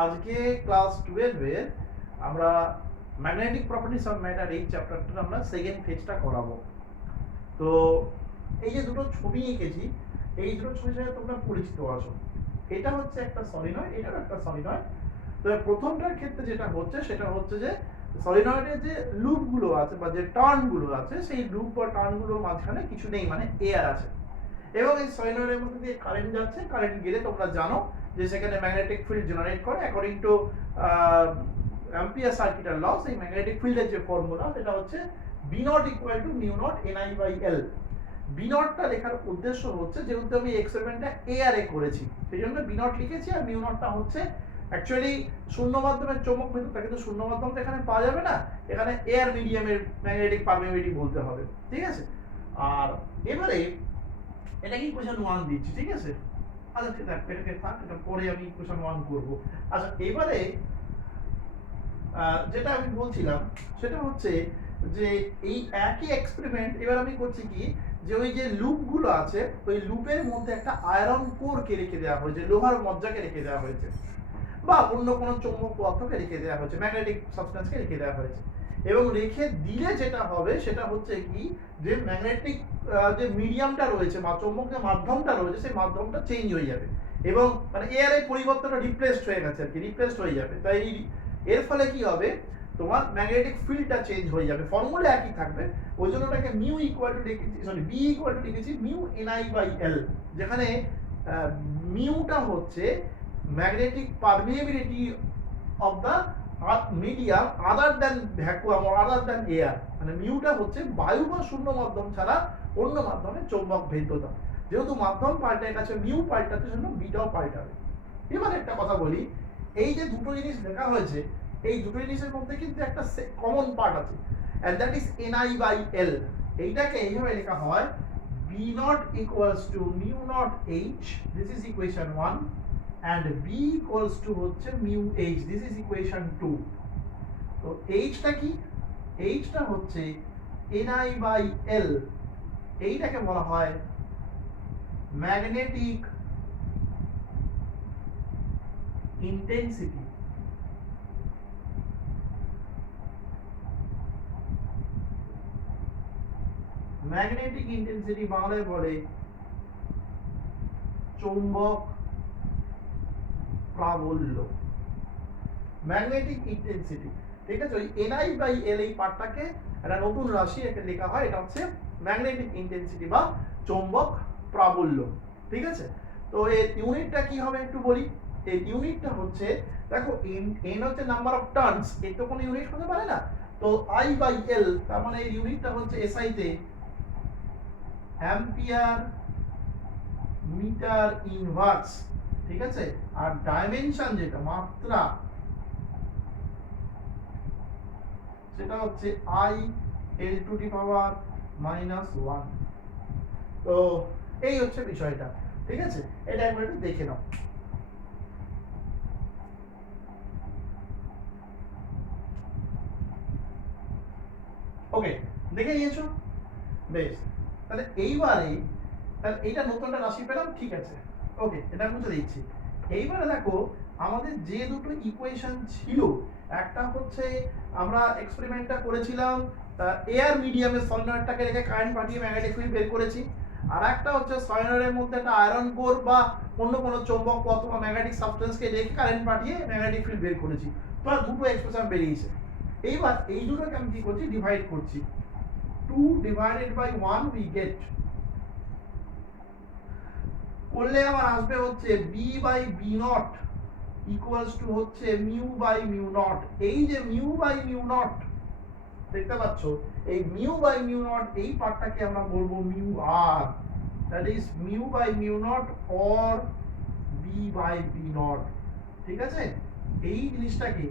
আজকে ক্লাস 12 এর আমরা ম্যাগনেটিক প্রপার্টিজ অফ ম্যাটার এই চ্যাপ্টারটা আমরা সেকেন্ড ফেজটা করাবো। তো এই যে দুটো ছবি এঁকেছি, এই দুটো ছবির সাথে তোমরা পরিচিত আছো। এটা হচ্ছে একটা সলিনয়েড, এটাও একটা সলিনয়েড। তো প্রথমটার ক্ষেত্রে যেটা হচ্ছে সেটা হচ্ছে যে সলিনয়েডের যে লুপগুলো আছে বা যে টার্নগুলো আছে, সেই লুপ বা টার্নগুলোর মাঝখানে কিছু নেই, মানে এয়ার আছে। এবং এই সলিনয়েডের মধ্যে দিয়ে কারেন্ট যাচ্ছে, কারেন্ট গেলে তোমরা জানো যে সেখানে ম্যাগনেটিক ফিল্ড জেনারেট করে অ্যাকর্ডিং টু অ্যাম্পিয়ার সার্কিটের ল। সেই ম্যাগনেটিক ফিল্ডের যে ফর্মুলা সেটা হচ্ছে B nought equal to mu nought NI by L. B নটটা লেখার উদ্দেশ্য হচ্ছে, যেহেতু আমি এক্সপেরিমেন্টটা এআর এ করেছি সেই জন্য বি নট লিখেছি, আর মিউ নটটা হচ্ছে অ্যাকচুয়ালি শূন্য মাধ্যমের চৌম্বক ভেতরটা, কিন্তু শূন্য মাধ্যম তো এখানে পাওয়া যাবে না, এখানে এয়ার মিডিয়ামের ম্যাগনেটিক পারমিটিভিটি বলতে হবে, ঠিক আছে। আর এবারে এটাকে ইকুয়েশন 1 দিচ্ছি, ঠিক আছে। আচ্ছা ঠিক আছে, এটাকে থাক, এটা পরে আমি ইকুয়েশন 1 করব। আচ্ছা এবারে যেটা আমি বলছিলাম সেটা হচ্ছে যে এই একই এক্সপেরিমেন্ট এবার আমি করছি কি, যে ওই যে লুপগুলো আছে ওই লুপের মধ্যে একটা আয়রন কোরকে রেখে দেওয়া হয়েছে, লোহার মজ্জাকে রেখে দেওয়া হয়েছে, বা অন্য কোনো চৌম্বক পদার্থকে রেখে দেওয়া হয়েছে, ম্যাগনেটিক সাবস্টেন্সকে রেখে দেওয়া হয়েছে। এবং রেখে দিলে যেটা হবে সেটা হচ্ছে কি, যে ম্যাগনেটিক যে মিডিয়ামটা রয়েছে বা চৌম্বক যে মাধ্যমটা রয়েছে সেই মাধ্যমটা চেঞ্জ হয়ে যাবে, এবং মানে এর এই পরিবর্তনটা রিপ্লেসড হয়ে গেছে আর কি, রিপ্লেসড হয়ে যাবে। তাই এর ফলে কি হবে, তোমার ম্যাগনেটিক ফিল্ডটা চেঞ্জ হয়ে যাবে, ফর্মুলা একই থাকবে। ওই জন্য ওটাকে মিউ ইকুয়াল টু লিখেছি, সরি বি ইকুয়াল টু লিখেছি মিউ এনআই বাই এল, যেখানে মিউটা হচ্ছে magnetic permeability of the medium other than vacuum or other than air, মানে মিউটা হচ্ছে বায়ু বা শূন্য মাধ্যম ছাড়া অন্য মাধ্যমে চৌম্বক ভেদ্যতা। যেহেতু মাধ্যম পাল্টায় গেছে, মিউ পাল্টাতে জন্য বিটাও পাল্টাবে। এবার একটা কথা বলি, এই যে দুটো জিনিস লেখা হয়েছে এই দুটো জিনিসের মধ্যে কিন্তু একটা কমন পার্ট আছে, and that is ni by l। এইটাকে এইভাবে লেখা হয় b not equals to mu not h, this is equation 1, and b equals to হচ্ছে mu h, this is equation 2। তো h টা কি, h টা হচ্ছে ni by l, এইটাকে বলা হয় ম্যাগনেটিক ইন্টেন্সিটি। ম্যাগনেটিক ইন্টেন্সিটি বাংলায় বলে চৌম্বক প্রাবল্য, ম্যাগনেটিক ইন্টেন্সিটি, ঠিক আছে। ওই এনআই বাই এল এই পার্টটাকে একটা নতুন রাশি একে লেখা হয়, এটা হচ্ছে ম্যাগনেটিক ইন্টেন্সিটি বা চৌম্বক প্রাবল্য, ঠিক আছে। তো এর ইউনিটটা কি হবে একটু বলি। এই ইউনিটটা হচ্ছে, দেখো এন হচ্ছে নাম্বার অফ টার্নস, এর তো কোনো ইউনিট হতে পারে না, তো আই বাই এল, তার মানে এর ইউনিটটা হচ্ছে এসআই তে অ্যাম্পিয়ার মিটার ইনভার্স, ঠিক আছে। আর ডাইমেনশন যেটা মাত্রা সেটা হচ্ছে আই এল টু দি পাওয়ার -1। তো এই হচ্ছে বিষয়টা, ঠিক আছে। এটা একবার একটু দেখে নাও। ওকে, দেখে নিয়েছো, বেশ। তাহলে এইবারে তাহলে এইটা নতুনটা রাশি পেলাম, ঠিক আছে। ওকে, এটা বুঝে দিচ্ছি। এইবারে দেখো আমাদের যে দুটো ইকুয়েশন ছিল, একটা হচ্ছে আমরা এক্সপেরিমেন্টটা করেছিলাম এয়ার মিডিয়ামে সলিনয়েডটাকে রেখে কারেন্ট পাঠিয়ে ম্যাগনেটিক ফিল্ড বের করেছি, আর একটা হচ্ছে সলিনয়েডের মধ্যে একটা আয়রন কোর বা অন্য কোনো চৌম্বক পদার্থ বা ম্যাগনেটিক সাবস্টেন্সকে রেখে কারেন্ট পাঠিয়ে ম্যাগনেটিক ফিল্ড বের করেছি। তো দুটো এক্সপ্রেশন বেরিয়েছে। এইবার এই দুটোকে আমি কি করছি, ডিভাইড করছি। 2 divided by 1 we get, করলে আমার আসবে হচ্ছে b by b naught equals to হচ্ছে mu by mu naught। এই যে mu by mu naught দেখতে পাচ্ছ, এই mu by mu naught এই পার্টটাকে আমরা বলবো mu r, that is mu by mu naught or b by b naught, ঠিক আছে। এই জিনিসটাকে,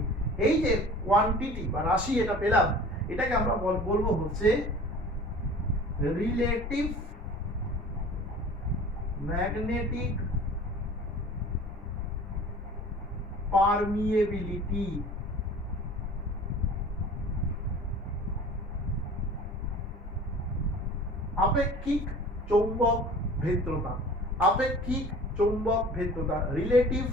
এই যে কোয়ান্টিটি বা রাশি এটা পেলাম, এটাকে আমরা বলবো হচ্ছে রিলেটিভ ম্যাগনেটিক পারমিয়েবিলিটি। আপেক্ষিক চৌম্বক ভেদ্যতা, আপেক্ষিক চৌম্বক ভেদ্যতা, রিলেটিভ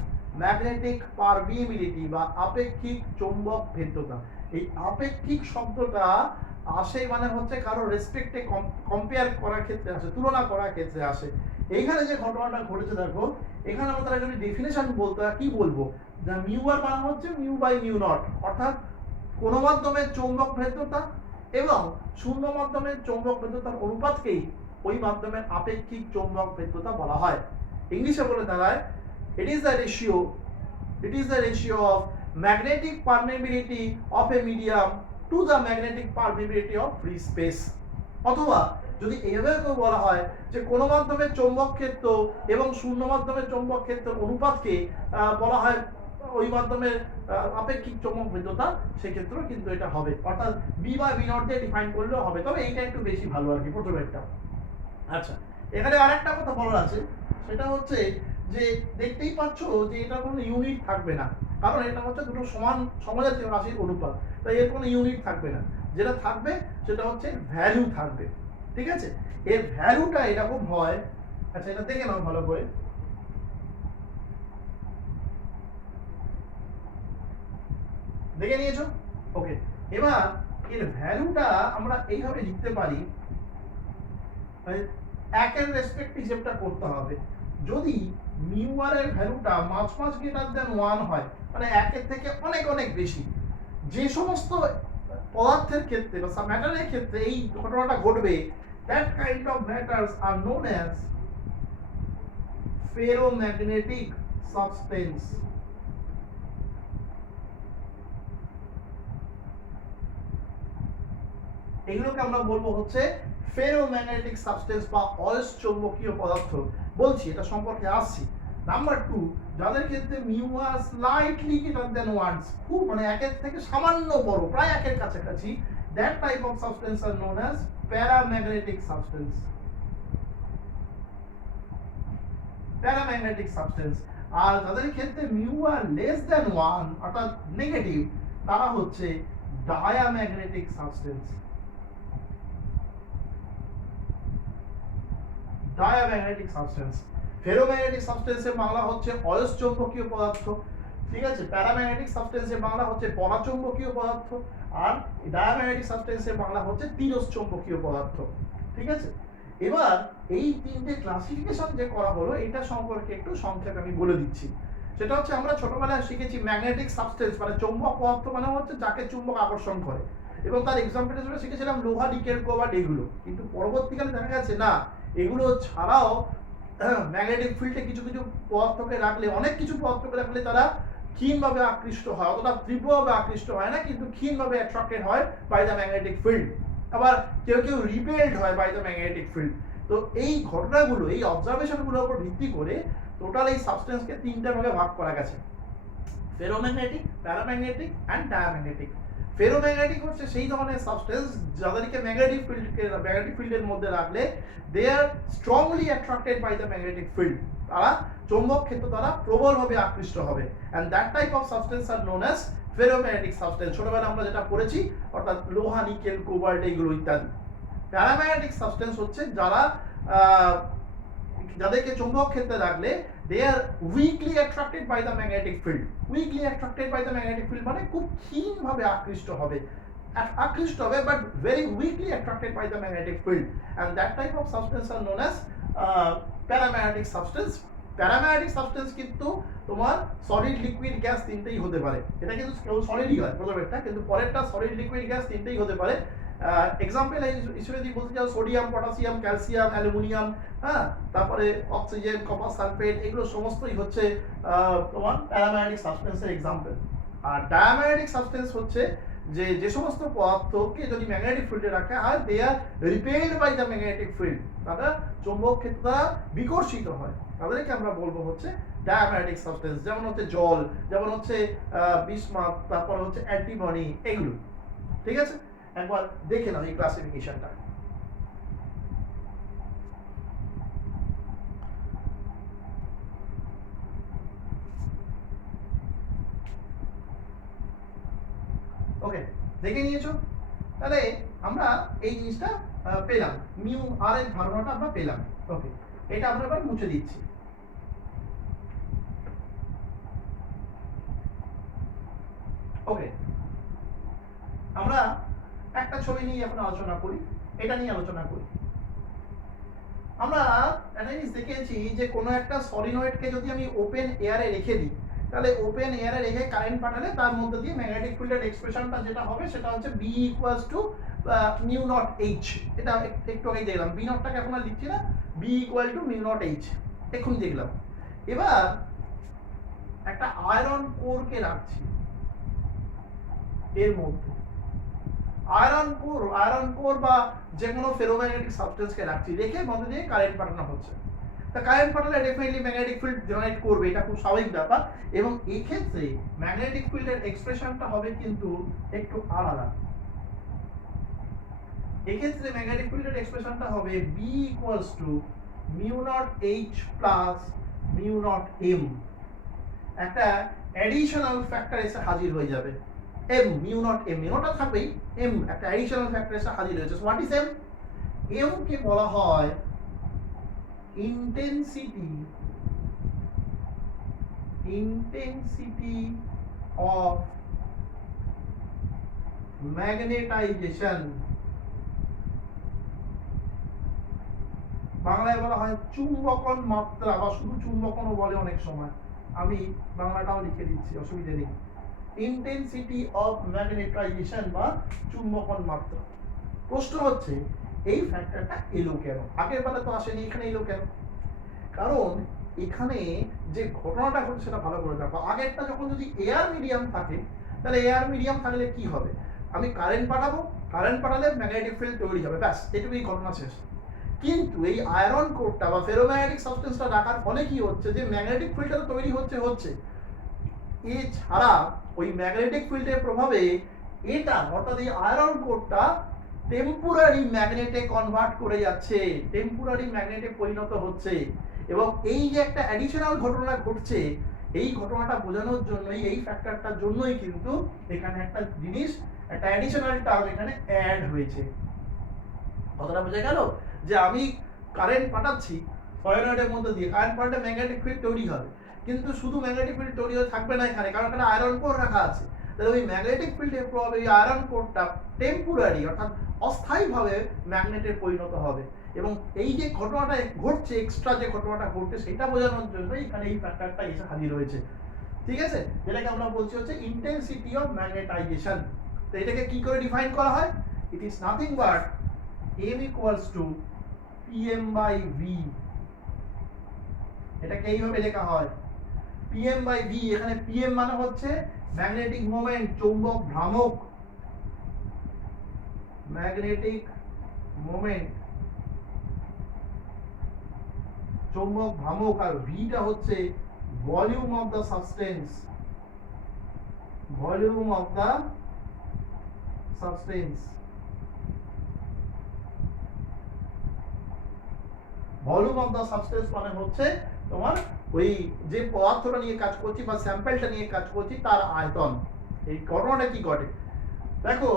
ম্যাগনেটিক পারমিয়েবিলিটি বা আপেক্ষিক চৌম্বক ভেদ্যতা। এই আপেক্ষিক শব্দটা আসে মানে হচ্ছে কারো রেসপেক্টে কম্পেয়ার করার ক্ষেত্রে আসে, তুলনা করার ক্ষেত্রে আসে। এইখানে যে ঘটনাটা ঘটেছে দেখো, এখানে আমরা যদি ডেফিনেশন বলতে কি বলবো, যে মিউ আর মানে হচ্ছে মিউ বাই মিউ নট, অর্থাৎ কোন মাধ্যমের চৌম্বক ভেদ্যতা এবং শূন্য মাধ্যমের চৌম্বক ভেদ্যতার অনুপাতকেই ওই মাধ্যমের আপেক্ষিক চৌম্বক ভেদ্যতা বলা হয়। ইংলিশে বলে দাঁড়ায় it is the ratio of magnetic permeability of a medium to the magnetic permeability of free space। অথবা যদি এইভাবে বলা হয় যে কোন মাধ্যমের চৌম্বক ক্ষেত্র এবং শূন্য মাধ্যমের চৌম্বক ক্ষেত্রের অনুপাতকে বলা হয় ওই মাধ্যমের আপেক্ষিক চৌম্বক ভেদ্যতা, সেক্ষেত্রেও কিন্তু এটা হবে, অর্থাৎ বি বা বি নট দিয়ে ডিফাইন করলেও হবে, তবে এইটা একটু বেশি ভালো আর কি প্রথমেরটা। আচ্ছা, এখানে আরেকটা কথা বলার আছে, সেটা হচ্ছে যে দেখতেই পাচ্ছ যে এটা কোনো ইউনিট থাকবে না, কারণ এটা হচ্ছে দুটো সমান সমজাতীয় রাশির অনুপাত, তাই এর কোনো ইউনিট থাকবে না। যেটা থাকবে সেটা হচ্ছে ভ্যালু থাকবে, ঠিক আছে? এর ভ্যালুটা এরকম হয়। আচ্ছা, এটা দেখে নাও ভালো করে, দেখে নিয়েছো? ওকে, এবার এর ভ্যালুটা আমরা এইভাবে লিখতে পারি, একের রেসপেক্ট হিসেবটা করতে হবে। যদি মিউ আর এর ভ্যালুটা মাঝ গ্রেটার দ্যান 1 হয়, মানে একের থেকে অনেক অনেক বেশি, যে সমস্ত পদার্থের ক্ষেত্রে বা ম্যাটারের ক্ষেত্রে এই ঘটনাটা ঘটবে, that kind of matters are known as ferromagnetic substance। এগুলোকে আমরা বলবো হচ্ছে ফেরোম্যাগনেটিক সাবস্টেন্স বা অয়স্কচৌম্বকীয় পদার্থ। বলছি এটা সম্পর্কে আসছি। নাম্বার 2, যাদের ক্ষেত্রে মিউ আর স্লাইটলি গ্রেটার দ্যান 1, খুব মানে একের থেকে সামান্য বড়, প্রায় একের কাছাকাছি, that type of substance are known as paramagnetic substance। Paramagnetic substance. আর যাদের ক্ষেত্রে মিউ আর লেস দ্যান 1 অর্থাৎ নেগেটিভ, তারা হচ্ছে diamagnetic substance. Diamagnetic substance. Ferromagnetic সাবস্টেন্সের বাংলা হচ্ছে অয়স্কচৌম্বকীয় পদার্থ, ঠিক আছে? প্যারাম্যাগনেটিক সাবস্টেন্সের বাংলা হচ্ছে পরাচৌম্বকীয় পদার্থ, আর ডায়াম্যাগনেটিক সাবস্টেন্সের বাংলা হচ্ছে তিরস্চৌম্বকীয় পদার্থ, ঠিক আছে? এবার এই তিনটে ক্লাসিফিকেশন যে করা হলো, এটা সম্পর্কে একটু সংক্ষেপে আমি বলে দিচ্ছি। সেটা হচ্ছে আমরা ছোটবেলায় শিখেছি ম্যাগনেটিক সাবস্টেন্স মানে চৌম্বক পদার্থ মানে হচ্ছে যাকে চুম্বক আকর্ষণ করে, এবং তার এক্সাম্পল হিসেবে শিখেছিলাম লোহা, নিকেল, কোবাল্ট এগুলো। কিন্তু পরবর্তীকালে দেখা গেছে না, এগুলো ছাড়াও ম্যাগনেটিক ফিল্ডে কিছু কিছু পদার্থকে রাখলে, অনেক কিছু পদার্থকে রাখলে তারা ক্ষীণভাবে আকৃষ্ট হয়, অতটা তীব্রভাবে আকৃষ্ট হয় না, কিন্তু ক্ষীণভাবে অ্যাট্রাক্টেড হয় বাই দ্য ম্যাগনেটিক ফিল্ড। আবার কেউ কেউ রিপেলড হয় বাই দ্য ম্যাগনেটিক ফিল্ড। তো এই ঘটনাগুলো, এই অবজারভেশনগুলোর উপর ভিত্তি করে টোটাল এই সাবস্টেন্সকে তিনটা ভাগে ভাগ করা গেছে: ferromagnetic, paramagnetic and diamagnetic. Ferromagnetic হচ্ছে সেই ধরনের সাবস্টেন্স যাদেরকে ম্যাগনেটিক ফিল্ডের মধ্যে রাখলে they are strongly attracted by the magnetic field, তারা চৌম্বক ক্ষেত্র দ্বারা প্রবলভাবে আকৃষ্ট হবে, and that type of substance are known as ferromagnetic substance. ছোটবেলায় আমরা যেটা পড়েছি, অর্থাৎ লোহা, নিকেল, কোবাল্ট এইগুলো ইত্যাদি। প্যারাম্যাগনেটিক সাবস্টেন্স হচ্ছে যাদেরকে চৌম্বক ক্ষেত্রে রাখলে they are weakly attracted by the magnetic field। weakly attracted by the magnetic field মানে খুব ক্ষীণভাবে আকৃষ্ট হবে but very weakly attracted by the magnetic field, and that type of substance are known as paramagnetic substance। Paramagnetic substance কিন্তু তোমার solid, liquid, gas তিনটেই হতে পারে। এটা কিন্তু সলিডই হয় প্রথমেরটা, কিন্তু পরেরটা সলিড, লিকুইড, গ্যাস তিনটেই হতে পারে। এক্সাম্পল হিসেবে যদি বলতে চাও, সোডিয়াম, পটাশিয়াম, ক্যালসিয়াম, অ্যালুমিনিয়াম, হ্যাঁ, তারপরে অক্সিজেন, কপার সালফেট, এগুলো সমস্তই হচ্ছে তোমার প্যারাম্যাগনেটিক সাবস্টেন্সের এক্সাম্পল। আর ডায়াম্যাগনেটিক সাবস্টেন্স হচ্ছে যে সমস্ত পদার্থকে যদি ম্যাগনেটিক ফিল্ডে রাখা হয়, দে are repelled by the magnetic field, তারা চৌম্বক ক্ষেত্র দ্বারা বিকর্ষিত হয়, তাদেরকে আমরা বলবো হচ্ছে ডায়াম্যাগনেটিক সাবস্টেন্স। যেমন হচ্ছে জল, যেমন হচ্ছে বিসমাথ, তারপর হচ্ছে অ্যান্টিমনি, এগুলো, ঠিক আছে? একবার দেখে নাও এই ক্লাসিফিকেশনটা। ওকে, দেখে নিয়েছো? তাহলে আমরা এই জিনিসটা পেলাম, মিউ আর এর ধারণাটা আমরা পেলাম। ওকে, এটা আমরা এবার মুছে দিচ্ছি। ওকে, আমরা একটা ছবি নিয়ে এখন আলোচনা করি, এটা নিয়ে আলোচনা করি। আমরা একটা জিনিস দেখেছি যে কোনো একটা সলিনয়েডকে যদি আমি ওপেন এয়ারে রেখে দিই, তাহলে ওপেন এয়ারে রেখে কারেন্ট পাঠালে তার মধ্যে দিয়ে ম্যাগনেটিক ফিল্ডের এক্সপ্রেশনটা যেটা হবে সেটা হচ্ছে B equals to mu nought H. এটা একটু আগেই দেখলাম, বি নটটাকে এখন আর লিখছি না, B equal to mu nought H এখন দেখলাম। এবার একটা আয়রন কোরকে রাখছি এর মধ্যে, আয়রন কোর বা যে কোনো ফেরোম্যাগনেটিক সাবস্টেন্সকে রাখছি, রেখে মধ্যে দিয়ে কারেন্ট পাঠানো হচ্ছে। তা কারেন্ট পাঠালে ডেফিনেটলি ম্যাগনেটিক ফিল্ড জেনারেট করবে, এটা খুব স্বাভাবিক ব্যাপার। এবং এই ক্ষেত্রে ম্যাগনেটিক ফিল্ডের এক্সপ্রেশনটা হবে কিন্তু একটু আলাদা। এই ক্ষেত্রে ম্যাগনেটিক ফিল্ডের এক্সপ্রেশনটা হবে B equals to mu nought H plus mu nought M. একটা অ্যাডিশনাল ফ্যাক্টর এসে হাজির হয়ে যাবে, m mu nought m, mu নটটা থাকবেই, m একটা অ্যাডিশনাল ফ্যাক্টর এসে হাজির হয়েছে। So what is m? m কে বলা হয় intensity of magnetization, বাংলায় বলা হয় চুম্বকন মাত্রা, বা শুধু চুম্বকনও বলে অনেক সময়, আমি বাংলাটাও লিখে দিচ্ছি, অসুবিধা নেই। ইন্টেন্সিটি অফ ম্যাগনেটাইজেশন বা চুম্বকন মাত্রা। প্রশ্ন হচ্ছে এই ফ্যাক্টরটা এলো কেন? আগের বেলা তো আসেনি, এখানে এলো কেন? কারণ এখানে যে ঘটনাটা ঘটছে সেটা ভালো করে দেখো। আগেরটা যখন যদি এয়ার মিডিয়াম থাকে, তাহলে এয়ার মিডিয়াম থাকলে কি হবে? আমি কারেন্ট পাঠাবো, কারেন্ট পাঠালে ম্যাগনেটিক ফিল্ড তৈরি হবে, ব্যাস এটুকুই ঘটনা শেষ। কিন্তু এই আয়রন কোরটা বা ফেরোম্যাগনেটিক সাবস্টেন্সটা রাখার ফলে কি হচ্ছে, যে ম্যাগনেটিক ফিল্ডটা তো তৈরি হচ্ছে এছাড়া ওই ম্যাগনেটিক ফিল্ডের প্রভাবে এটা অর্থাৎ এই আয়রন কোরটা টেম্পোরারি ম্যাগনেটে কনভার্ট করে যাচ্ছে, টেম্পোরারি ম্যাগনেটে পরিণত হচ্ছে। এবং এই যে একটা অ্যাডিশনাল ঘটনা ঘটছে, এই ঘটনাটা বোঝানোর জন্যই, এই ফ্যাক্টরটার জন্যই কিন্তু এখানে একটা জিনিস, একটা অ্যাডিশনাল টার্ম এখানে অ্যাড হয়েছে। কথাটা বোঝা গেল? যে আমি কারেন্ট পাঠাচ্ছি সলিনয়েডের মধ্যে দিয়ে, কারেন্ট পাঠালে ম্যাগনেটিক ফিল্ড তৈরি হবে, কিন্তু শুধু ম্যাগনেটিক ফিল্ড তৈরি হয়ে থাকবে না এখানে, কারণ এখানে আয়রন কোর রাখা আছে। তাহলে ওই ম্যাগনেটিক ফিল্ডের প্রভাবে এই আয়রন কোরটা টেম্পোরারি অর্থাৎ অস্থায়ীভাবে ম্যাগনেটে পরিণত হবে। এবং এই যে ঘটনাটা ঘটছে, এক্সট্রা যে ঘটনাটা ঘটছে, সেটা বোঝানোর জন্য এখানে এই ফ্যাক্টরটা এসে হাজির হয়েছে। ঠিক আছে, যেটাকে আমরা বলছি হচ্ছে ইন্টেন্সিটি অফ ম্যাগনেটাইজেশন। তো এটাকে কি করে ডিফাইন করা হয়? It is nothing but m equals to pm by v। এটাকে এইভাবে লেখা হয় pm by v। এখানে pm মানে হচ্ছে ম্যাগনেটিক মোমেন্ট, চৌম্বক ভ্রামক, ম্যাগনেটিক মোমেন্ট, চৌম্বক ভ্রামক, আর ভিটা হচ্ছে volume of the substance, volume of the substance. Volume of the substance মানে হচ্ছে তোমার ওই যে পদার্থটা নিয়ে কাজ করছি বা স্যাম্পলটা নিয়ে কাজ করছি তার আয়তন। এই ঘটনাটা কি ঘটে দেখো,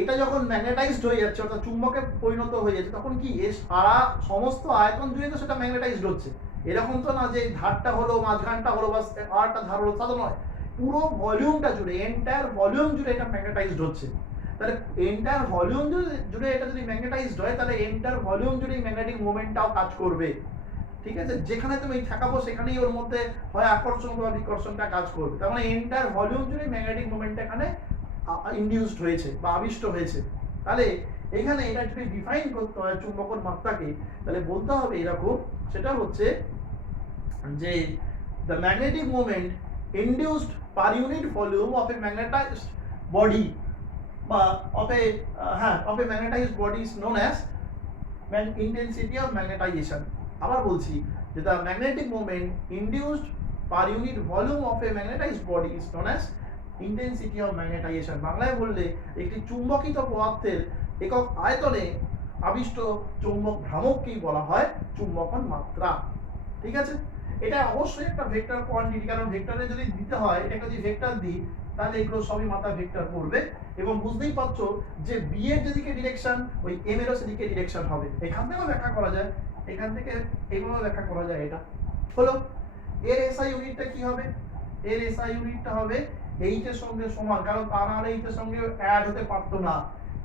এটা যখন ম্যাগনেটাইজড হয়ে যাচ্ছে অর্থাৎ চুম্বকে পরিণত হয়ে যাচ্ছে, তখন কি এর সারা সমস্ত আয়তন জুড়ে তো সেটা ম্যাগনেটাইজড হচ্ছে। এরকম তো না যে ধারটা হলো, মাঝখানটা হলো, বা আরটা ধার হলো, তা তো নয়। পুরো ভলিউমটা জুড়ে, এন্টায়ার ভলিউম জুড়ে এটা ম্যাগনেটাইজড হচ্ছে। তাহলে এন্টায়ার ভলিউম জুড়ে এটা যদি ম্যাগনেটাইজড হয়, তাহলে এন্টায়ার ভলিউম জুড়ে ম্যাগনেটিক মোমেন্টটাও কাজ করবে। ঠিক আছে, যেখানে তুমি ঠেকাবো সেখানেই ওর মধ্যে হয় আকর্ষণ বা বিকর্ষণটা কাজ করবে। তার মানে এন্টায়ার ভলিউম জুড়ে ম্যাগনেটিক মোমেন্ট এখানে ইনডিউসড হয়েছে বা আবিষ্ট হয়েছে। তাহলে এখানে এটা যদি ডিফাইন করতে হয় চুম্বকন মাত্রাকে, তাহলে বলতে হবে এরকম, সেটা হচ্ছে যে the magnetic moment induced per unit volume of a magnetized body বা of a magnetized body is known as intensity of magnetization। আবার বলছি যে the magnetic moment induced per unit volume of a magnetized body is known as intensity of magnetization। বাংলায় বললে একটি চুম্বকিত পদার্থের একক আয়তনে আবিষ্ট চৌম্বক ভ্রামককেই বলা হয় চুম্বকন মাত্রা। ঠিক আছে, এটা অবশ্যই একটা ভেক্টর কোয়ান্টিটি, কারণ ভেক্টরে যদি দিতে হয়, এটাকে যদি ভেক্টর দিই তাহলে এগুলো সবই মাথা ভেক্টর পড়বে। এবং বুঝতেই পারছো যে বি এর যেদিকে ডিরেকশন, ওই এম এরও সেদিকে ডিরেকশন হবে। এখান থেকেও ব্যাখ্যা করা যায়, এখান থেকে এইভাবে ব্যাখ্যা করা যায়। এটা হলো এর এসআই ইউনিটটা কি হবে? এর এসআই ইউনিটটা হবে এইচ এর সঙ্গে সমান, কারণ তা না হলে এইচ এর সঙ্গে অ্যাড হতে পারতো না।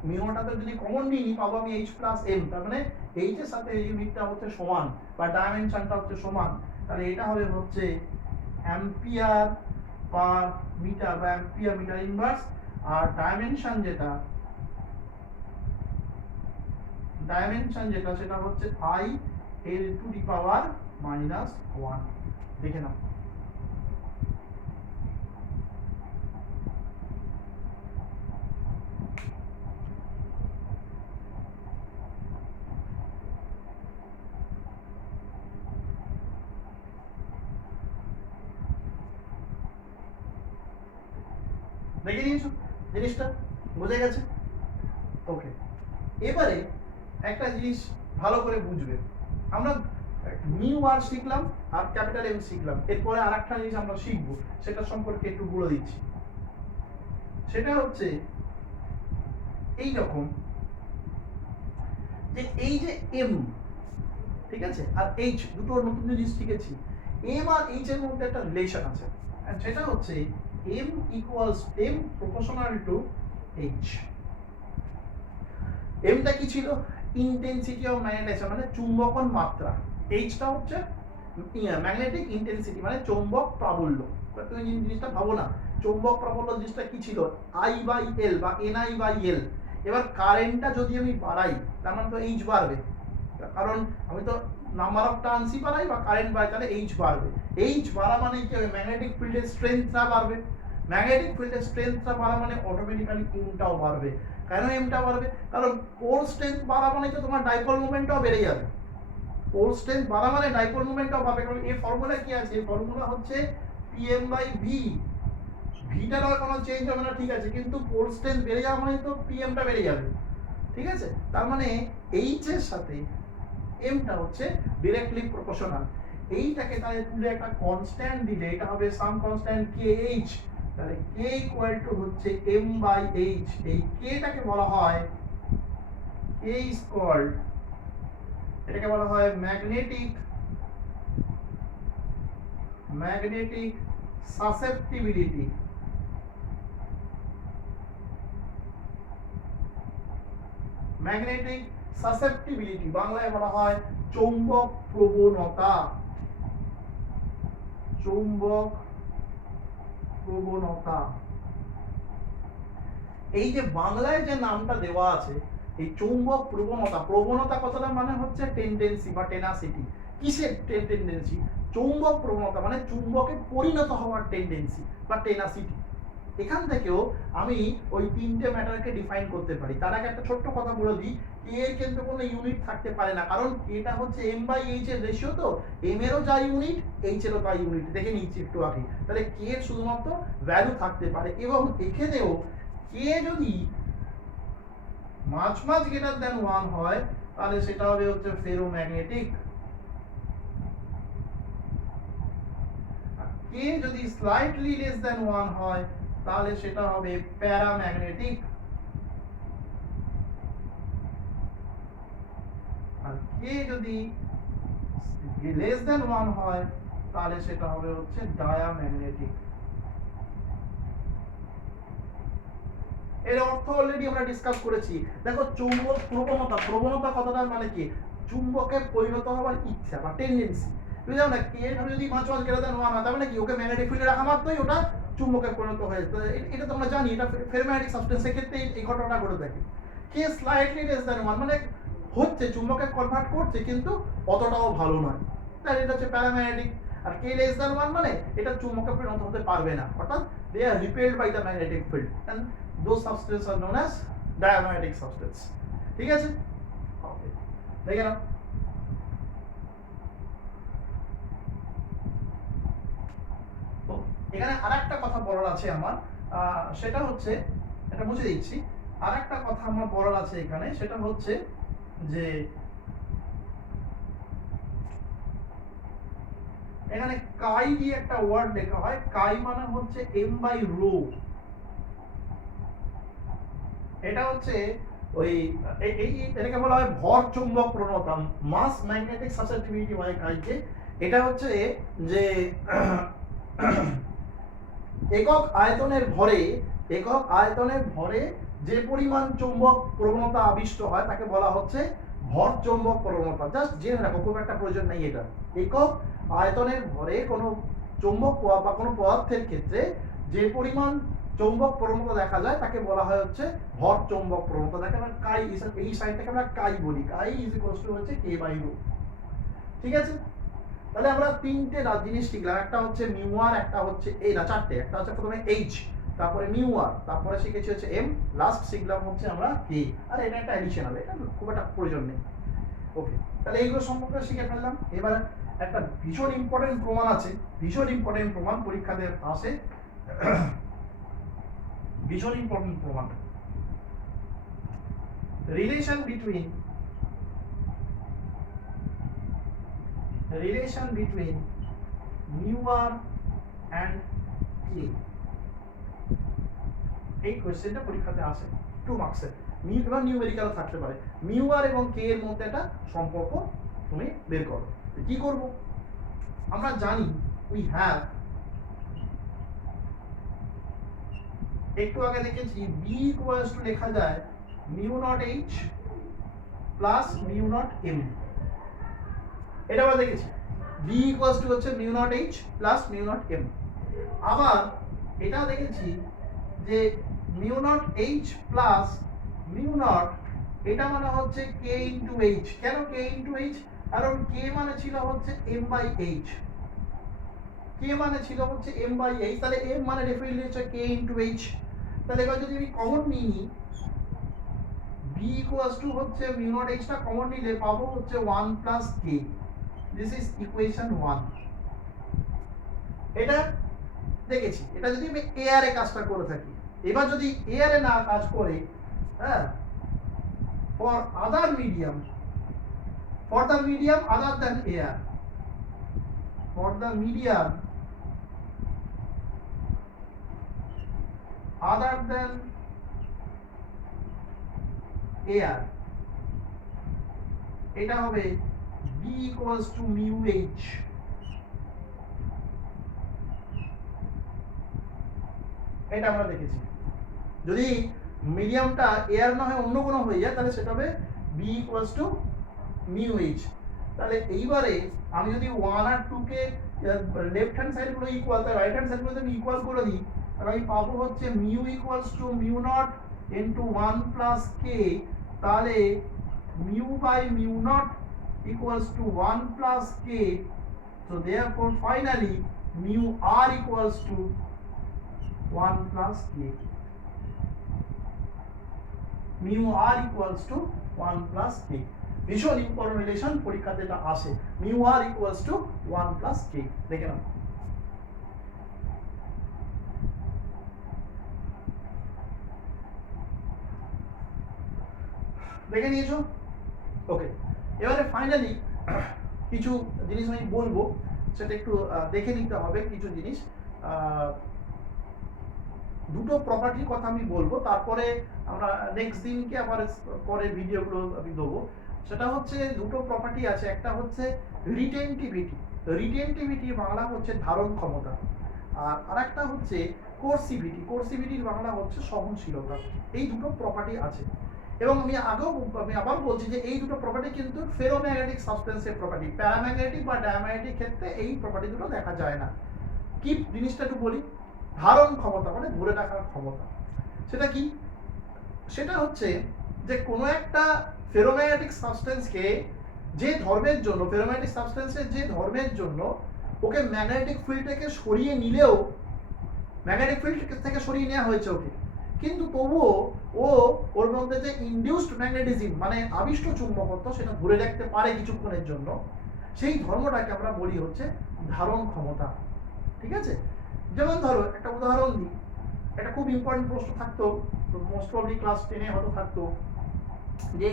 মিউটাতে যদি কমন নিই পাবো আমি এইচ প্লাস এম, তার মানে এইচ এর সাথে ইউনিটটা হচ্ছে সমান বা ডাইমেনশনটা হচ্ছে সমান, তাহলে এটা হবে হচ্ছে অ্যাম্পিয়ার পার মিটার বা অ্যাম্পিয়ার মিটার ইনভার্স। আর ডাইমেনশন যেটা সেটা হচ্ছে I L to the power minus 1। দেখে নাও। দেখে নিয়েছো জিনিসটা, বোঝা গেছে? ওকে, এবারে একটা জিনিস ভালো করে বুঝবে, আমরা মিউ আর শিখলাম আর ক্যাপিটাল এম শিখলাম, এরপরে আর একটা জিনিস আমরা শিখবো, সেটা সম্পর্কে একটু বলে দিচ্ছি। সেটা হচ্ছে এই রকম যে এই যে এম, ঠিক আছে, আর এইচ, দুটো নতুন জিনিস শিখেছি। এম আর এইচ এর মধ্যে একটা রিলেশন আছে, আর সেটা হচ্ছে M equals M proportional to H. এমটা কি ছিল? ইন্টেন্সিটি অফ ম্যাগনেটাইজেশন, মানে চুম্বকন মাত্রা। এইচটা হচ্ছে ম্যাগনেটিক ইন্টেন্সিটি, মানে চৌম্বক প্রাবল্য। তুমি জিনিসটা ভাবো না, চৌম্বক প্রাবল্য জিনিসটা কি ছিল? আই বাই এল বা এন আই বাই এল। এবার কারেন্টটা যদি আমি বাড়াই তার মানে তো এইচ বাড়বে, কারণ আমি তো নাম্বার অফ টার্নসই বাড়াই বা কারেন্ট বাড়াই, তাহলে এইচ বাড়বে। এইচ বাড়া মানে কি হবে? ম্যাগনেটিক ফিল্ডের স্ট্রেংথটা বাড়বে। ম্যাগনেটিক ফিল্ডের স্ট্রেংথটা বাড়া মানে অটোমেটিক্যালি এমটাও বাড়বে। কেন এমটা বাড়বে? কারণ পোল স্ট্রেংথ বাড়া মানে তো তোমার ডাইপোল মোমেন্টটাও বেড়ে যাবে। পোল স্ট্রেংথ বাড়া মানে ডাইপোল মোমেন্টটাও বাড়বে, কারণ এই ফর্মুলা কি আছে? এই ফর্মুলা হচ্ছে পিএম বাই ভি। ভিটার আর কোনো চেঞ্জ হবে না, ঠিক আছে, কিন্তু পোল স্ট্রেংথ বেড়ে যাওয়া মানে তো পিএমটা বেড়ে যাবে, ঠিক আছে? তার মানে এইচ এর সাথে এমটা হচ্ছে ডাইরেক্টলি প্রপোর্শনাল। এইটাকে তাহলে তুলে একটা কনস্ট্যান্ট দিলে এটা হবে সাম কনস্ট্যান্ট কে এইচ, তাহলে কে ইকুয়াল টু হচ্ছে এম বাই এইচ। এই কেটাকে বলা হয় কে ইজ কল্ড, এটাকে বলা হয় ম্যাগনেটিক সাসেপ্টিবিলিটি। ম্যাগনেটিক সাসেপ্টিবিলিটি বাংলায় বলা হয় চৌম্বক প্রবণতা। চৌম্বক প্রবণতা, এই যে বাংলায় যে নামটা দেওয়া আছে এই চৌম্বক প্রবণতা, প্রবণতা কথাটা মানে হচ্ছে টেন্ডেন্সি বা টেনাসিটি। কিসের টেন্ডেন্সি? চৌম্বক প্রবণতা মানে চুম্বকে পরিণত হওয়ার টেন্ডেন্সি বা টেনাসিটি। এখান থেকেও আমি ওই তিনটে ম্যাটারকে ডিফাইন করতে পারি। তার আগে একটা ছোট্ট কথা বলে দিই, কে এর কিন্তু কোনো ইউনিট থাকতে পারে না, কারণ এটা হচ্ছে এম বাই এইচ এর রেশিও, তো এম এরও যা ইউনিট এইচ এরও তাই ইউনিট, দেখে নিচ্ছি একটু আগে। তাহলে কে এর শুধুমাত্র ভ্যালু থাকতে পারে, এবং এখানেও কে যদি মাঝ গ্রেটার দ্যান 1 হয় তাহলে সেটা হবে হচ্ছে ফেরোম্যাগনেটিক। কে যদি স্লাইটলি লেস দ্যান 1 হয় তাহলে সেটা হবে প্যারাম্যাগনেটিক। আর কে যদি লেস দ্যান 1 হয় তাহলে সেটা হবে হচ্ছে ডায়াম্যাগনেটিক। এর অর্থ অলরেডি আমরা ডিসকাস করেছি। দেখো চৌম্বক প্রবণতা, প্রবণতা কথাটার মানে কি? চুম্বকে পরিণত হওয়ার ইচ্ছা বা টেন্ডেন্সি। তুমি জানো না কে ভাবে যদি মাঝ গ্রেটার দ্যান 1 হয় তার মানে কি? ওকে ম্যাগনেটিক ফিল্ডে রাখা মাত্রই ওটা চুম্বকে পরিণত হয়ে যায়। এটা তোমরা জানি, এটা ফেরোম্যাগনেটিক সাবস্টেন্সের ক্ষেত্রে এই ঘটনাটা ঘটে থাকে। কে স্লাইটলি লেস দ্যান 1 মানে হচ্ছে চুম্বকে কনভার্ট করছে কিন্তু অতটাও ভালো নয়, তাই এটা হচ্ছে প্যারাম্যাগনেটিক। আর কে লেস দ্যান 1 মানে এটা চুম্বকে পরিণত হতে পারবে না, অর্থাৎ they are repelled by the magnetic field, and those substances are known as diamagnetic substance। ঠিক আছে, ওকে, দেখে নাও। তো এখানে আরেকটা কথা বলার আছে আমার, সেটা হচ্ছে, এটা বুঝে দিচ্ছি, আরেকটা কথা আমার বলার আছে এখানে, সেটা হচ্ছে যে এখানে কাই দিয়ে একটা ওয়ার্ড লেখা হয়, কাই মানে হচ্ছে এম বাই রো। এটা হচ্ছে ওই এটাকে বলা হয় ভর চুম্বক প্রবণতা, মাস ম্যাগনেটিক সাসেপ্টিবিলিটি বলে কাইকে। এটা হচ্ছে যে একক আয়তনের ভরে যে পরিমাণ চৌম্বক প্রবণতা আবিষ্ট হয় তাকে বলা হচ্ছে ভর চৌম্বক প্রবণতা। জাস্ট জেনে রাখো, খুব একটা প্রয়োজন নেই এটা। একক আয়তনের ভরে কোনো চৌম্বক বা কোনো পদার্থের ক্ষেত্রে যে পরিমাণ চৌম্বক প্রবণতা দেখা যায় তাকে বলা হয় হচ্ছে ভর চৌম্বক প্রবণতা। দেখে আমরা কাই, এই সাইনটাকে আমরা কাই বলি। কাই ইজ ইকুয়ালস টু হচ্ছে কে বাই রো। ঠিক আছে, তাহলে আমরা তিনটে জিনিস শিখলাম। একটা হচ্ছে মিউ আর, একটা হচ্ছে চারটে। একটা হচ্ছে প্রথমে এইচ, তারপরে মিউ আর, তারপরে শিখেছি হচ্ছে এম, লাস্ট শিখলাম হচ্ছে আমরা কে। আর এটা একটা অ্যাডিশনাল, এটা খুব একটা প্রয়োজন নেই। ওকে, তাহলে এইগুলো সম্পর্কে শিখে ফেললাম। এবার একটা ভীষণ ইম্পর্টেন্ট প্রমাণ আছে, ভীষণ ইম্পর্টেন্ট প্রমাণ পরীক্ষাতে আসে, ভীষণ ইম্পর্টেন্ট প্রমাণ। Relation between mu r and k, এই কোশ্চেনটা পরীক্ষাতে আসে 2 মার্কসের। এবার নিউমেরিক্যাল থাকতে পারে। মিউ আর এবং কে এর মধ্যে একটা সম্পর্ক তুমি বের করো। কি করব? আমরা জানি উই হ্যাভ, একটু আগে দেখেছি b ইকুয়ালস টু লেখা যায় mu not h plus mu nought m। এটা আমরা দেখেছি b ইকুয়ালস টু হচ্ছে mu not h plus mu nought m। আবার এটা দেখেছি যে mu not h plus mu not, এটা মানে হচ্ছে k ইনটু h। কেন k ইনটু h? কারণ k মানে ছিল হচ্ছে m বাই h, k মানে ছিল হচ্ছে m বাই h, তাহলে m মানে ডেফিনেটলি হচ্ছে k ইনটু h। তাহলে এবার যদি আমি কমন নিই b ইকুয়ালস টু হচ্ছে মিউ নট h টা কমন নিলে পাবো হচ্ছে 1 plus k। This is equation 1। এটা দেখেছি। এটা যদি আমি এয়ারে কাজটা করে থাকি, এবার যদি এয়ারে না কাজ করে, হ্যাঁ, for other medium, for the medium other than air, for the medium other than air, এটা হবে b equals to mu h। এটা আমরা দেখেছি। যদি মিডিয়ামটা এয়ার না হয় অন্য কোনো হয়ে যায় তাহলে সেটা হবে b equals to mu h। তাহলে এইবারে আমি যদি 1 আর 2 কে লেফট হ্যান্ড সাইড গুলো ইকুয়াল, তাই রাইট হ্যান্ড সাইড গুলো আমি ইকুয়াল করে দিই, তাহলে আমি পাবো হচ্ছে mu equals to mu nought into 1 plus k। তাহলে mu by mu nought equals to 1 plus k। So therefore finally mu r equals to 1 plus k, mu r equals to 1 plus k। ভীষণ important relation, পরীক্ষাতে এটা আসে, mu r equals to 1 plus k। দেখে নাও। দেখে নিয়েছো? ওকে, এবারে finally কিছু জিনিস আমি বলবো, সেটা একটু দেখে নিতে হবে। কিছু জিনিস, দুটো প্রপার্টির কথা আমি বলবো, তারপরে আমরা নেক্সট দিনকে আবার পরে ভিডিওগুলো আমি দেবো। সেটা হচ্ছে দুটো প্রপার্টি আছে, একটা হচ্ছে রিটেনটিভিটি, রিটেনটিভিটি বাংলা হচ্ছে ধারণ ক্ষমতা, আর আরেকটা হচ্ছে কোর্সিভিটি, কোর্সিভিটির বাংলা হচ্ছে সহনশীলতা। এই দুটো প্রপার্টি আছে, এবং আমি আবার বলছি যে এই দুটো প্রপার্টি কিন্তু ফেরোম্যাগনেটিক সাবস্টেন্সের প্রপার্টি। প্যারাম্যাগনেটিক বা ডায়াম্যাগনেটিক ক্ষেত্রে এই প্রপার্টি দুটো দেখা যায় না। কি জিনিসটা একটু বলি। ধারণ ক্ষমতা মানে ধরে রাখার ক্ষমতা, সেটা কি? সেটা হচ্ছে যে কোনো একটা ফেরোম্যাগনেটিক সাবস্টেন্সকে যে ধর্মের জন্য, ফেরোম্যাগনেটিক সাবস্টেন্সের যে ধর্মের জন্য ওকে ম্যাগনেটিক ফিল্ড থেকে সরিয়ে নিলেও, ম্যাগনেটিক ফিল্ড থেকে সরিয়ে নেওয়া হয়েছে ওকে, কিন্তু তবুও ওর মধ্যে যে ইনডিউসড ম্যাগনেটিজম মানে আবিষ্ট চুম্বকত্ব সেটা ধরে রাখতে পারে কিছুক্ষণের জন্য, সেই ধর্মটাকে আমরা বলি হচ্ছে ধারণ ক্ষমতা। ঠিক আছে? যেমন ধরো একটা উদাহরণ দিই, একটা খুব ইম্পর্টেন্ট প্রশ্ন থাকতো, মোস্ট প্রবাবলি ক্লাস 10-এ হয়তো থাকতো, যে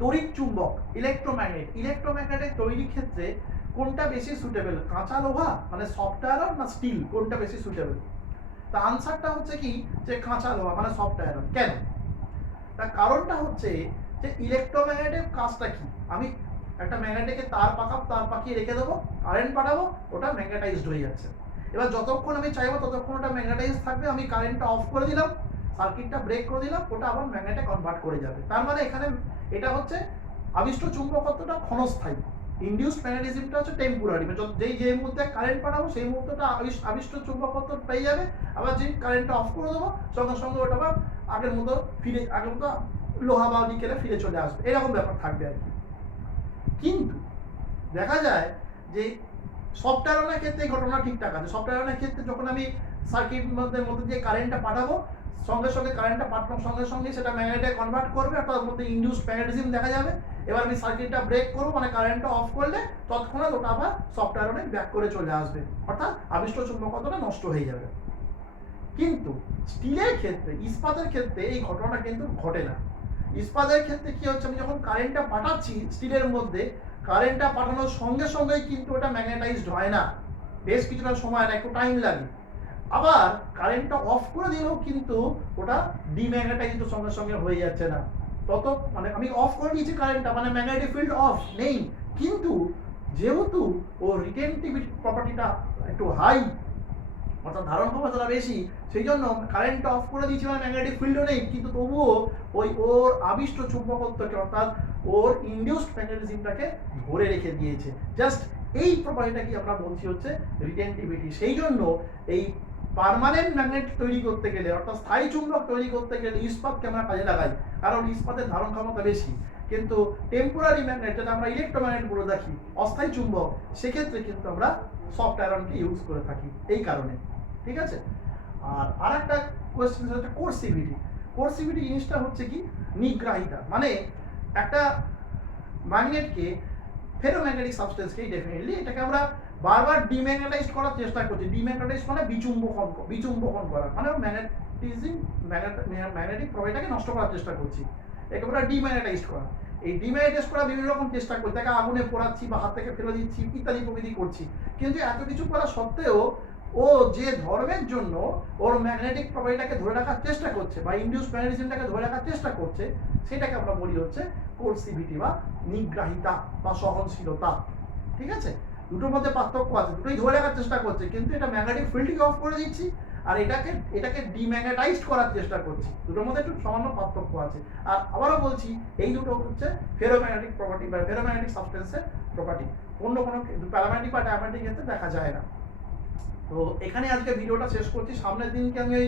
তড়িৎ চুম্বক, ইলেকট্রোম্যাগনেটের তৈরির ক্ষেত্রে কোনটা বেশি সুটেবল, কাঁচা লোহা মানে সফট আয়রন না স্টিল, কোনটা বেশি সুটেবল? তা আনসারটা হচ্ছে কি, যে কাঁচা লোহা মানে সফট আয়রন। কেন? তার কারণটা হচ্ছে যে ইলেকট্রোম্যাগনেটের কাজটা কি, আমি একটা ম্যাগনেটকে তার পাকিয়ে রেখে দেবো, কারেন্ট পাঠাবো, ওটা ম্যাগনেটাইজড হয়ে যাচ্ছে। এবার যতক্ষণ আমি চাইবো ততক্ষণ ওটা ম্যাগনেটাইজ থাকবে, আমি কারেন্টটা অফ করে দিলাম, সার্কিটটা ব্রেক করে দিলাম, ওটা আবার ম্যাগনেটে কনভার্ট করে যাবে। তার মানে এখানে এটা হচ্ছে আবিষ্ট চুম্বকত্বটা ক্ষণস্থায়ী, ইনডিউসড ম্যাগনেটিজমটা হচ্ছে টেম্পোরারি, যে মুহূর্তে কারেন্ট পাঠাবো সেই মুহূর্তটা আবিষ্ট চুম্বকত্ব পেয়ে যাবে, আবার যে কারেন্টটা অফ করে দেবো সঙ্গে সঙ্গে ওটা আবার আগের মতো লোহা বা নিকেলে ফিরে চলে আসবে, এরকম ব্যাপার থাকবে আর কি। কিন্তু দেখা যায় যে সফট আয়রনের ক্ষেত্রে এই ঘটনা ঠিকঠাক আছে। সফট আয়রনের ক্ষেত্রে যখন আমি সার্কিট মধ্যে দিয়ে কারেন্টটা পাঠাবো, সঙ্গে সঙ্গে কারেন্টটা পাঠানোর সঙ্গে সঙ্গে সেটা ম্যাগনেটে কনভার্ট করবে, আর তার মধ্যে ইনডিউসড ম্যাগনেটিজম দেখা যাবে। এবার আমি সার্কিটটা ব্রেক করবো, মানে কারেন্টটা অফ করলে তৎক্ষণাৎ ওটা আবার সফট আয়রনে ব্যাক করে চলে আসবে, অর্থাৎ আবিষ্ট চুম্বকত্বটা নষ্ট হয়ে যাবে। কিন্তু স্টিলের ক্ষেত্রে, ইস্পাতের ক্ষেত্রে এই ঘটনাটা কিন্তু ঘটে না। ইস্পাতের ক্ষেত্রে কি হচ্ছে, আমি যখন কারেন্টটা পাঠাচ্ছি স্টিলের মধ্যে, কারেন্টটা পাঠানোর সঙ্গে সঙ্গেই কিন্তু ওটা ম্যাগনেটাইজড হয় না, বেশ কিছুটা সময় না, একটু টাইম লাগে। আবার কারেন্টটা অফ করে দিলেও কিন্তু ওটা ডিম্যাগনেটাইজড সঙ্গে সঙ্গে হয়ে যাচ্ছে না। মানে আমি অফ করে দিয়েছি কারেন্টটা, মানে ম্যাগনেটিক ফিল্ড অফ নেই, কিন্তু যেহেতু ও রিটেনটিভিটি প্রপার্টিটা একটু হাই, অর্থাৎ ধারণ ক্ষমতাটা বেশি, সেই জন্য কারেন্টটা অফ করে দিয়েছি, মানে ম্যাগনেটিক ফিল্ডও নেই, কিন্তু তবুও ওর আবিষ্ট চুম্বকত্বকে, অর্থাৎ ওর ইনডিউসড ম্যাগনেটিজমটাকে ধরে রেখে দিয়েছে। জাস্ট এই প্রপার্টিটাকে আমরা বলছি হচ্ছে রিটেনটিভিটি। সেই জন্য এই পার্মানেন্ট ম্যাগনেট তৈরি করতে গেলে, অর্থাৎ স্থায়ী চুম্বক তৈরি করতে গেলে ইস্পাতকে আমরা কাজে লাগাই, কারণ ইস্পাতের ধারণ ক্ষমতা বেশি। কিন্তু টেম্পোরারি ম্যাগনেট, যেটা আমরা ইলেকট্রোম্যাগনেট বলে দেখি, অস্থায়ী চুম্বক, সেক্ষেত্রে কিন্তু আমরা সফট আয়রনকে ইউজ করে থাকি এই কারণে। ঠিক আছে। আর আরেকটা কোয়েশ্চেন হচ্ছে কোরসিভিটি। কোরসিভিটি জিনিসটা হচ্ছে কি, নিগ্রাহিতা, মানে একটা ম্যাগনেটকে, ফেরোম্যাগনেটিক সাবস্টেন্সকেই ডেফিনেটলি এটাকে আমরা বারবার ডিম্যাগনেটাইজ করার চেষ্টা করছি। ডিম্যাগনেটাইজ মানে বিচুম্বকন করা, মানে ম্যাগনেটিক প্রপার্টিটাকে নষ্ট করার চেষ্টা করছি, একেবারে ডিম্যাগনেটাইজ করা। এই ডিম্যাগনেটাইজ করা বিভিন্ন রকম চেষ্টা করছি, তাকে আগুনে পোড়াচ্ছি বা হাত থেকে ফেলে দিচ্ছি ইত্যাদি প্রভৃতি করছি। কিন্তু এত কিছু করা সত্ত্বেও ও যে ধর্মের জন্য ওর ম্যাগনেটিক প্রপার্টিটাকে ধরে রাখার চেষ্টা করছে বা ইনডিউসড ম্যাগনেটিজমটাকে ধরে রাখার চেষ্টা করছে, সেটাকে আমরা বলি হচ্ছে কোরসিভিটি বা নিগ্রাহিতা বা সহনশীলতা। ঠিক আছে, দুটোর মধ্যে পার্থক্য আছে, দুটোই ধরে রাখার চেষ্টা করছে, কিন্তু এটা ম্যাগনেটিক ফিল্ডকে অফ করে দিচ্ছি, আর এটাকে ডিম্যাগনেটাইজড করার চেষ্টা করছি, দুটোর মধ্যে একটু সামান্য পার্থক্য আছে। আর আবারও বলছি, এই দুটো হচ্ছে ফেরোম্যাগনেটিক প্রপার্টি বা ফেরোম্যাগনেটিক সাবস্টেন্সের প্রপার্টি, অন্য কোনো প্যারাম্যাগনেটিক বা ডায়াম্যাগনেটিক ক্ষেত্রে দেখা যায় না। তো এখানে আজকে ভিডিওটা শেষ করছি। সামনের দিনকে আমি ওই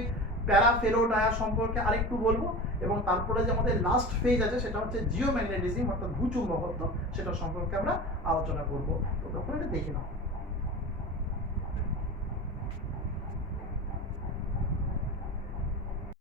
প্যারা ফেরো ডায়া সম্পর্কে আরেকটু বলবো, এবং তারপরে যে আমাদের লাস্ট ফেজ আছে সেটা হচ্ছে জিওম্যাগনেটিজম, অর্থাৎ ভূচুম্বকত্ব, সেটা সম্পর্কে আমরা আলোচনা করবো। তো তখন এটা দেখে নাও।